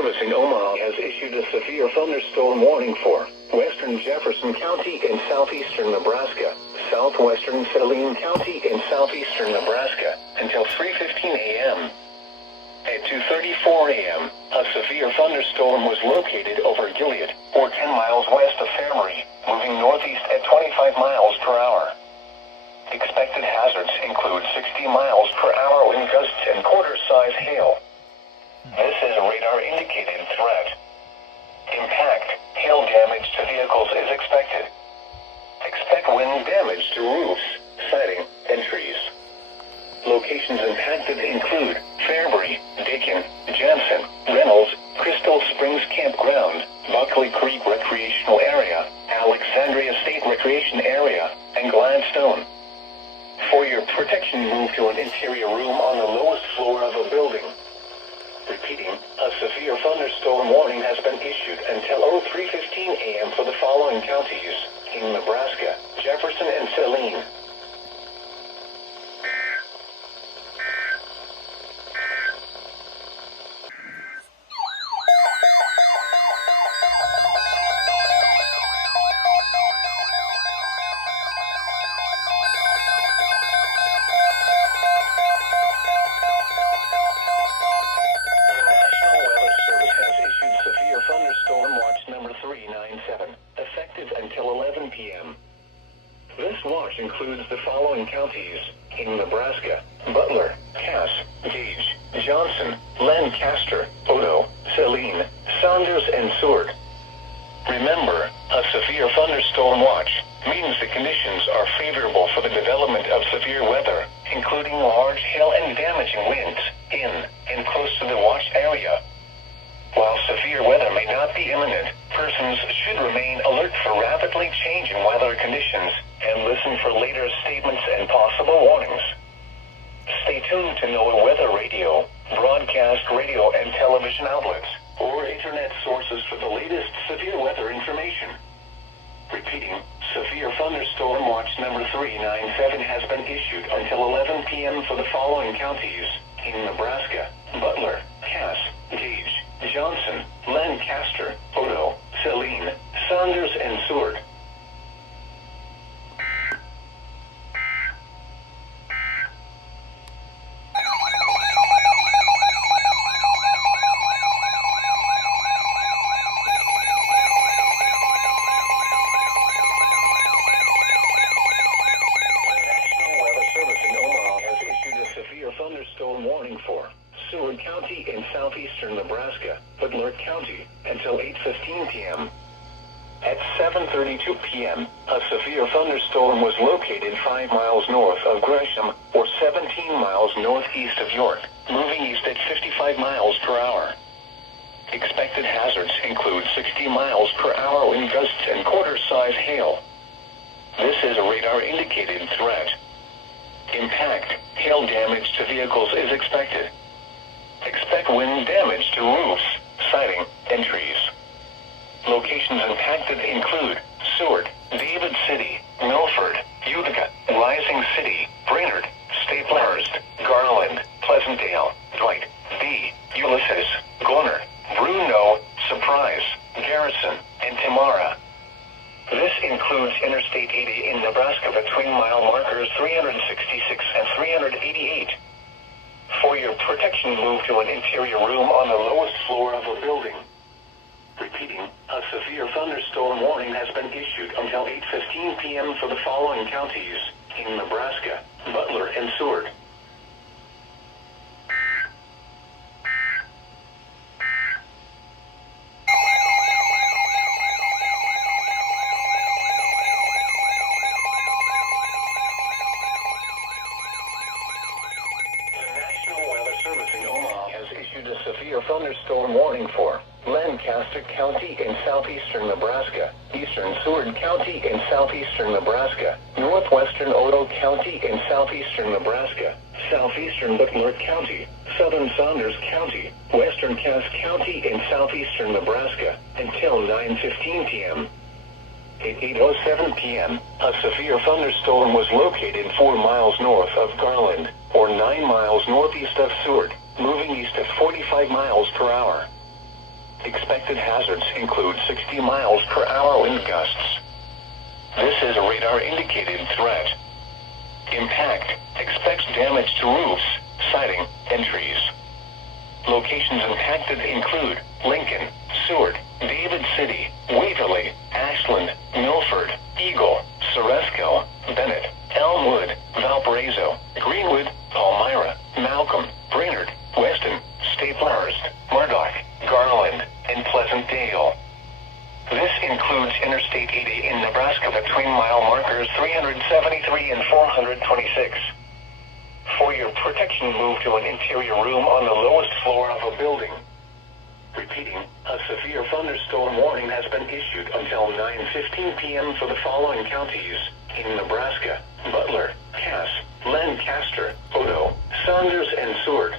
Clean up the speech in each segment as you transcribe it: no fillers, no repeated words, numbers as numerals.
servicing Omaha has issued a severe thunderstorm warning for western Jefferson County in southeastern Nebraska, southwestern Saline County in southeastern Nebraska, until 3:15 a.m. At 2:34 a.m., a severe thunderstorm was located over Gilead, or 10 miles west of Fairbury, moving northeast at 25 miles per hour. Expected hazards include 60 miles per hour wind gusts and quarter-size hail. This is a radar-indicated threat. Impact, hail damage to vehicles is expected. Expect wind damage to roofs, siding, and trees. Locations impacted include Fairbury, Dakin, Jansen, Reynolds, Crystal Springs Campground, Buckley Creek Recreational Area, Alexandria State Recreation Area, and Gladstone. For your protection, move to an interior room on the lowest floor of a building. Repeating, a severe thunderstorm warning has been issued until 3:15 a.m. for the following counties in Nebraska, Jefferson, and Saline. Thunderstorm watch number 397, effective until 11 p.m. This watch includes the following counties in Nebraska: Butler, Cass, Gage, Johnson, Lancaster, Odo, Saline, Saunders, and Seward. Remember, a severe thunderstorm watch means the conditions are favorable for the development of severe weather, including large hail and damaging winds in and close to the watch area. While severe weather may not be imminent, persons should remain alert for rapidly changing weather conditions and listen for later statements and possible warnings. Stay tuned to NOAA weather radio, broadcast radio and television outlets, or internet sources for the latest severe weather information. Repeating, severe thunderstorm watch number 397 has been issued until 11 p.m. for the following counties in Nebraska: Butler, Cass, Gage, Johnson, Lancaster, Odo, Saline, Saunders, and Seward. Thunderstorm warning for Seward County in southeastern Nebraska, Butler County, until 8:15 p.m. At 7:32 p.m., a severe thunderstorm was located 5 miles north of Gresham, or 17 miles northeast of York, moving east at 55 miles per hour. Expected hazards include 60 miles per hour wind gusts and quarter-size hail. This is a radar-indicated threat. Impact, hail damage to vehicles is expected. Expect wind damage to roofs, siding, and trees. Locations impacted include Seward, David City, Milford, Utica, Rising City, Brainerd, Staplehurst, Garland, Pleasantdale, Dwight, B, Ulysses, Gorner, Bruno, Surprise, Garrison, and Tamara. This includes Interstate 80 in Nebraska between mile markers 366 and 388. For your protection, move to an interior room on the lowest floor of a building. Repeating, a severe thunderstorm warning has been issued until 8:15 p.m. for the following counties in Nebraska: Butler and Seward. Severe thunderstorm warning for Lancaster County in southeastern Nebraska, eastern Seward County in southeastern Nebraska, northwestern Odo County in southeastern Nebraska, southeastern Butler County, southern Saunders County, western Cass County in southeastern Nebraska, until 9:15 p.m. At 8:07 p.m., a severe thunderstorm was located 4 miles north of Garland, or 9 miles northeast of Seward, moving east at 45 miles per hour. Expected hazards include 60 miles per hour wind gusts. This is a radar-indicated threat. Impact. Expects damage to roofs, siding, and trees. Locations impacted include Lincoln, Seward, David City, Waverly, Ashland, Milford, Eagle, Ceresco, Bennett, Elmwood, Valparaiso, Greenwood, Palmyra, Malcolm, Brainerd, Weston, Staplehurst, Murdoch, Garland, and Pleasantdale. This includes Interstate 80 in Nebraska between mile markers 373 and 426. For your protection, move to an interior room on the lowest floor of a building. Repeating, a severe thunderstorm warning has been issued until 9:15 p.m. for the following counties in Nebraska: Butler, Cass, Lancaster, Odo, Saunders, and Seward.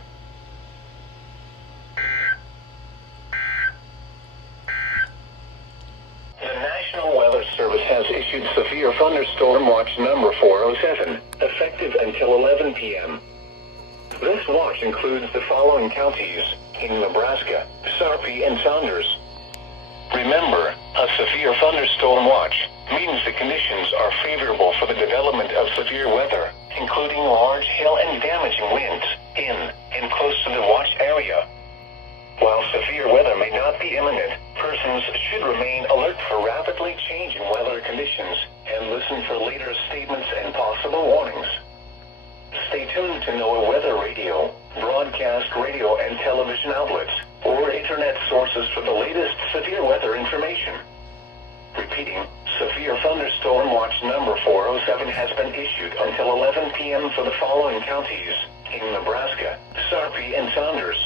The National Weather Service has issued severe thunderstorm watch number 407, effective until 11 p.m. This watch includes the following counties in Nebraska: Sarpy and Saunders. Remember, a severe thunderstorm watch means the conditions are favorable for the development of severe weather, including large hail and damaging winds in and close to the watch area. While severe weather may not be imminent, persons should remain alert for rapidly changing weather conditions and listen for later statements and possible warnings. Stay tuned to NOAA weather radio, broadcast radio and television outlets, or internet sources for the latest severe weather information. Repeating, severe thunderstorm watch number 407 has been issued until 11 p.m. for the following counties in Nebraska: Sarpy and Saunders.